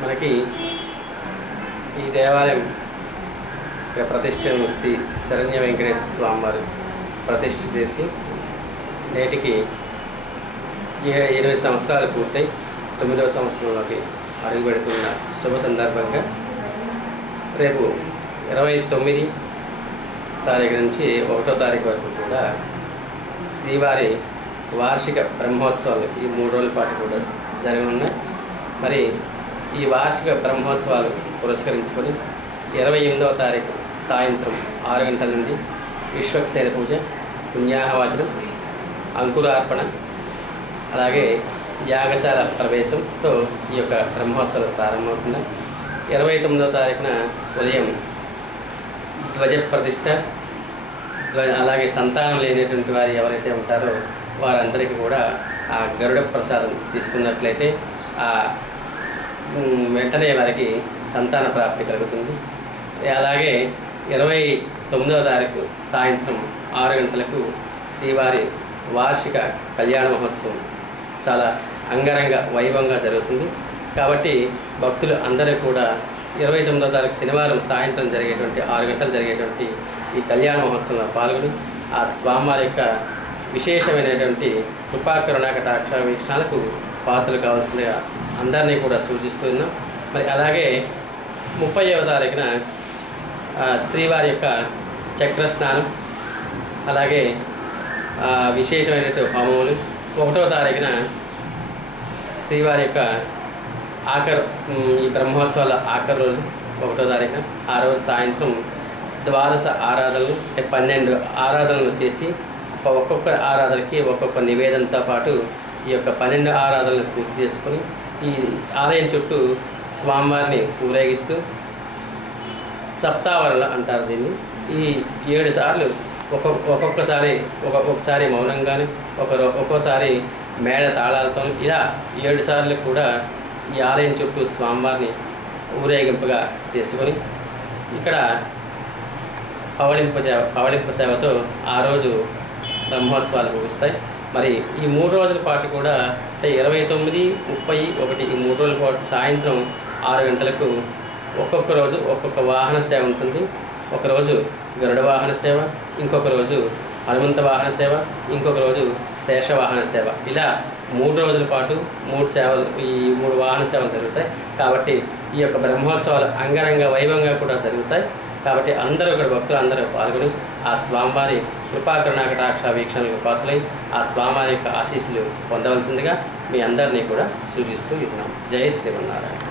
మనకి ఈ దేవాలయం ఇక్కడ ప్రతిష్ఠ శ్రీ శరణ్య వెంకటేశ్వర స్వామి వారు ప్రతిష్ఠ చేసి నేటికి 8 సంవత్సరాలు పూర్తయి 9వ సంవత్సరంలోకి అడుగుపెడుతున్న శుభ సందర్భంగా రేపు 29 తారీఖు నుంచి 1వ తారీఖు వరకు కూడా శ్రీవారి వార్షిక బ్రహ్మోత్సవాలు ఈ 3 రోజుల పాటు కూడా జరగనున్నాయి. మరి ఈ వార్షిక బ్రహ్మోత్సవాలు పురస్కరించుకొని 28వ తారీఖు సాయంత్రం 6 గంటల నుండి విశ్వక్సేన పూజ, పుణ్యాహవాచనం, అంకురార్పణ, అలాగే యాగశాల ప్రవేశంతో ఈ యొక్క బ్రహ్మోత్సవాలు ప్రారంభమవుతున్నాయి. 29వ తారీఖున ఉదయం ధ్వజ ప్రతిష్ట, అలాగే సంతానం లేనటువంటి వారు ఎవరైతే ఉంటారో వారందరికీ కూడా ఆ గరుడ ప్రసాదం తీసుకున్నట్లయితే వెంటనే వారికి సంతాన ప్రాప్తి కలుగుతుంది. అలాగే 29వ తారీఖు సాయంత్రం 6 గంటలకు శ్రీవారి వార్షిక కళ్యాణ మహోత్సవం చాలా అంగరంగ వైభవంగా జరుగుతుంది. కాబట్టి భక్తులు అందరూ కూడా 29వ తారీఖు శనివారం సాయంత్రం జరిగేటువంటి 6 గంటలు జరిగేటువంటి ఈ కళ్యాణ మహోత్సవంలో పాల్గొని ఆ స్వామివారి యొక్క విశేషమైనటువంటి కృపాకరుణ కటాక్ష వీక్షణాలకు పాత్రలు కావాల్సిందిగా అందరినీ కూడా సూచిస్తున్నాం. మరి అలాగే 30వ తారీఖున శ్రీవారి యొక్క చక్రస్నానం, అలాగే విశేషమైనటువంటి హోమములు, 1వ తారీఖున శ్రీవారి యొక్క ఈ బ్రహ్మోత్సవాల ఆఖరి రోజు 1వ తారీఖున ఆ రోజు సాయంత్రం ద్వాదశ ఆరాధనలు 12 ఆరాధనలు చేసి ఒక్కొక్క ఆరాధనకి ఒక్కొక్క నివేదనతో పాటు ఈ యొక్క 12 ఆరాధనలు పూర్తి చేసుకొని ఈ ఆలయం చుట్టూ స్వామివారిని ఊరేగిస్తూ సప్తావరణ అంటారు దీన్ని. ఈ 7 సార్లు ఒక్కొక్కసారి మౌనంగానే ఒక్కోసారి మేళ తాళాలతో ఇలా 7 సార్లు కూడా ఈ ఆలయం చుట్టూ స్వామివారిని చేసుకొని ఇక్కడ పవళింపు సేవతో ఆ రోజు బ్రహ్మోత్సవాలు ముగుస్తాయి. మరి ఈ 3 రోజుల పాటు కూడా అంటే 29, 30, 1 ఈ 3 రోజుల పాటు సాయంత్రం 6 గంటలకు ఒక్కొక్క రోజు ఒక్కొక్క వాహన సేవ ఉంటుంది. ఒకరోజు గరుడ వాహన సేవ, ఇంకొక రోజు హనుమంత వాహన సేవ, ఇంకొక రోజు శేషవాహన సేవ, ఇలా 3 రోజుల పాటు 3 సేవలు ఈ 3 వాహన సేవలు జరుగుతాయి. కాబట్టి ఈ యొక్క బ్రహ్మోత్సవాలు అంగరంగ వైభవంగా కూడా జరుగుతాయి. కాబట్టి అందరూ కూడా భక్తులు అందరూ పాల్గొని ఆ స్వామివారి కృపాకరుణ కటాక్ష వీక్షణలకు పాత్రలై ఆ స్వామివారి యొక్క ఆశీస్సులు పొందవలసిందిగా మీ అందరినీ కూడా సూచిస్తూ ఉన్నాం. జై శ్రీమన్నారాయణ.